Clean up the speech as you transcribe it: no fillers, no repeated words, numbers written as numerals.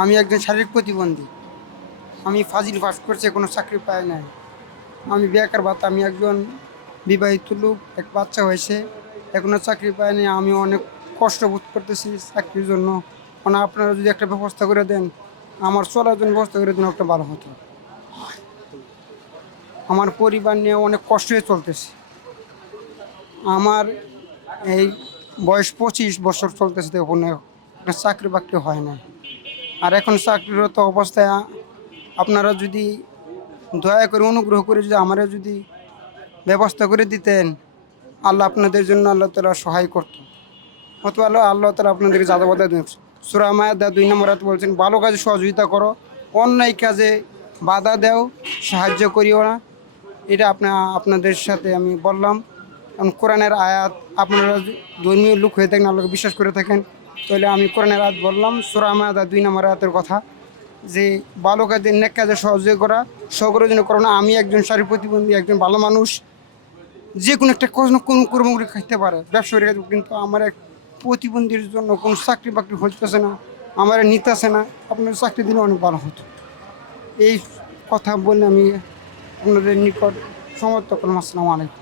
আমি একজন শারীরিক প্রতিবন্ধী। আমি ফাজিল পাস করছি, কোনো চাকরি পাই নাই। আমি বেকার ভাতা। আমি একজন বিবাহিত লোক, এক বাচ্চা হয়েছে, এখনও চাকরি পাইনি। আমি অনেক কষ্ট বোধ করতেছি চাকরির জন্য। মানে আপনারা যদি একটা ব্যবস্থা করে দেন, আমার চলার জন্য ব্যবস্থা করে দেন, একটা ভালো হতো। আমার পরিবার নিয়ে অনেক কষ্টে চলতেছে। আমার এই বয়স 25 বছর চলতেছে, দেখুন একটা চাকরি বাকরি হয় না। আর এখন চাকরিরত অবস্থায় আপনারা যদি দয়া করে অনুগ্রহ করে যদি আমারে যদি ব্যবস্থা করে দিতেন, আল্লাহ আপনাদের জন্য আল্লাহ তাআলা সহায় করত। অথবা আল্লাহ তাআলা আপনাদেরকে যাযাবর দেন। সূরা মায়েদা 2 নম্বর আয়াতে বলছেন, ভালো কাজে সহযোগিতা করো, অন্যায় কাজে বাধা দাও, সাহায্য করিও না। এটা আপনাদের সাথে আমি বললাম। কারণ কোরআনের আয়াত, আপনারা ধর্মীয় লোক হয়ে থাকেন, আল্লাহকে বিশ্বাস করে থাকেন, তাহলে আমি কোরআনের আয়াত বললাম, সূরা মায়েদা 2 নম্বর আয়াতের কথা, যে ভালো কাজে নেক কাজে সহযোগিতা করা, সকলের জন্য করো না। আমি একজন শারীরিক প্রতিবন্ধী, একজন ভালো মানুষ, যে কোনো একটা কোনো কর্ম করে খাইতে পারে, ব্যবসা করে খাইতে পারে, কিন্তু আমার এক প্রতিবন্ধীর জন্য কোনো চাকরি বাকরি হইতেছে না, আমার নিতেছে না। আপনার চাকরি দিলে অনেক ভালো হতো। এই কথা বলে আমি আপনাদের নিকট সমর্থ করলাম। আসসালামু আলাইকুম।